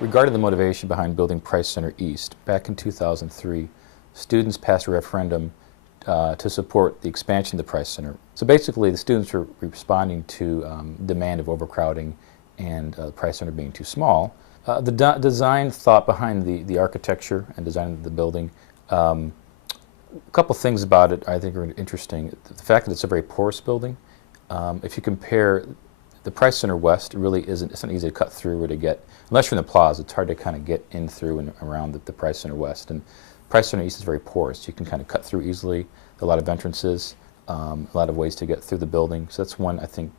Regarding the motivation behind building Price Center East, back in 2003, students passed a referendum to support the expansion of the Price Center. So basically, the students were responding to demand of overcrowding and the Price Center being too small. The design thought behind the architecture and design of the building, a couple things about it I think are interesting. The fact that it's a very porous building. If you compare the Price Center West, it really isn't, it's not easy to cut through or to get, unless you're in the plaza, it's hard to kind of get in through and around the Price Center West. And Price Center East is very porous. You can kind of cut through easily, a lot of entrances, a lot of ways to get through the building. So that's one, I think,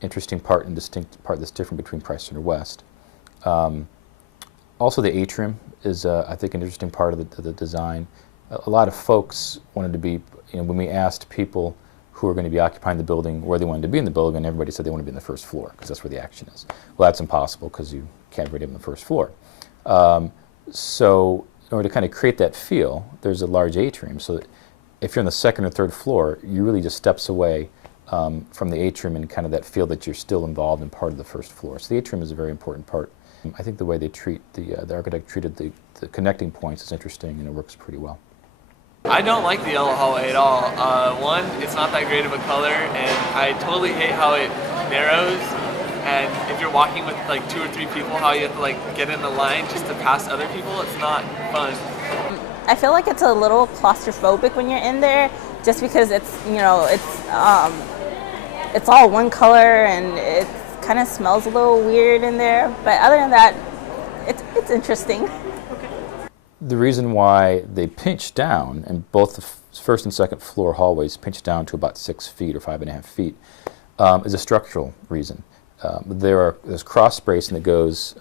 interesting part and distinct part that's different between Price Center West. Also the atrium is, I think, an interesting part of the design. A lot of folks wanted to be, when we asked people who are going to be occupying the building where they wanted to be in the building, and everybody said they want to be in the first floor because that's where the action is. Well, that's impossible because you can't really be on the first floor. So in order to kind of create that feel, there's a large atrium. So if you're on the second or third floor, you really just steps away from the atrium and kind of that feel that you're still involved in part of the first floor. So the atrium is a very important part. I think the way they treat, the architect treated the connecting points is interesting, and it works pretty well. I don't like the yellow hallway at all. One, it's not that great of a color, and I totally hate how it narrows. And if you're walking with like 2 or 3 people, how you have to like get in the line just to pass other people, it's not fun. I feel like it's a little claustrophobic when you're in there, just because it's, it's all one color and it kind of smells a little weird in there. But other than that, it's interesting. The reason why they pinch down, and both the first and second floor hallways pinch down to about 6 feet or 5.5 feet, is a structural reason. There's cross bracing that goes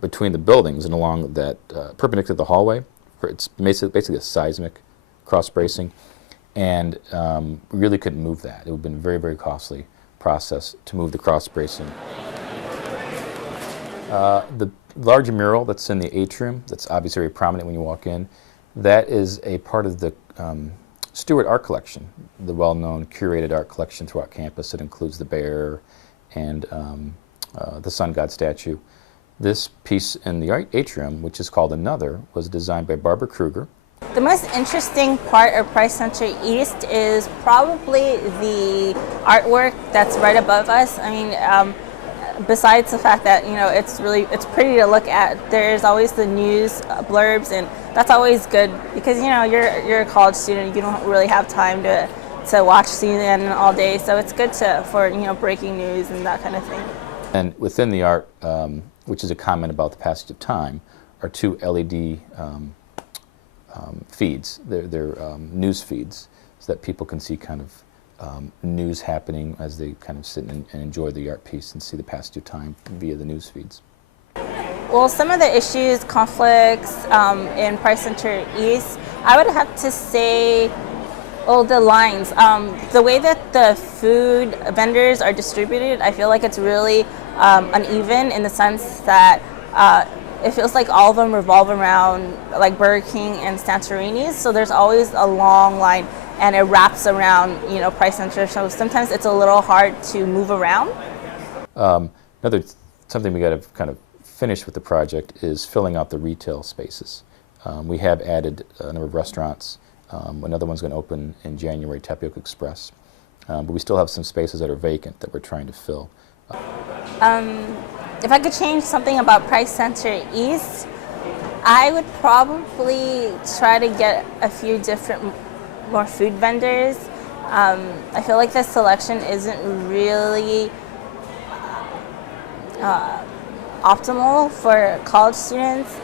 between the buildings and along that perpendicular to the hallway. It's basically a seismic cross bracing, and we really couldn't move that. It would have been a very, very costly process to move the cross bracing. The large mural that's in the atrium, that's obviously very prominent when you walk in, that is a part of the Stewart Art Collection, the well-known curated art collection throughout campus. It includes the bear and the sun god statue. This piece in the atrium, which is called Another, was designed by Barbara Kruger. The most interesting part of Price Center East is probably the artwork that's right above us. I mean, besides the fact that it's pretty to look at, there's always the news blurbs, and that's always good because you're a college student, you don't really have time to watch CNN all day, so it's good for breaking news and that kind of thing. And within the art, which is a comment about the passage of time, are 2 LED feeds. They're news feeds, so that people can see kind of news happening as they kind of sit and enjoy the art piece and see the passage of time via the news feeds. Well, some of the issues, conflicts in Price Center East, I would have to say, the lines. The way that the food vendors are distributed, I feel like it's really uneven in the sense that it feels like all of them revolve around like Burger King and Santorini's, so there's always a long line and it wraps around Price Center, so sometimes it's a little hard to move around. Something we got to kind of finish with the project is filling out the retail spaces. We have added a number of restaurants. Another one's going to open in January, Tapioca Express. But we still have some spaces that are vacant that we're trying to fill. If I could change something about Price Center East, I would probably try to get a few more food vendors. I feel like the selection isn't really optimal for college students.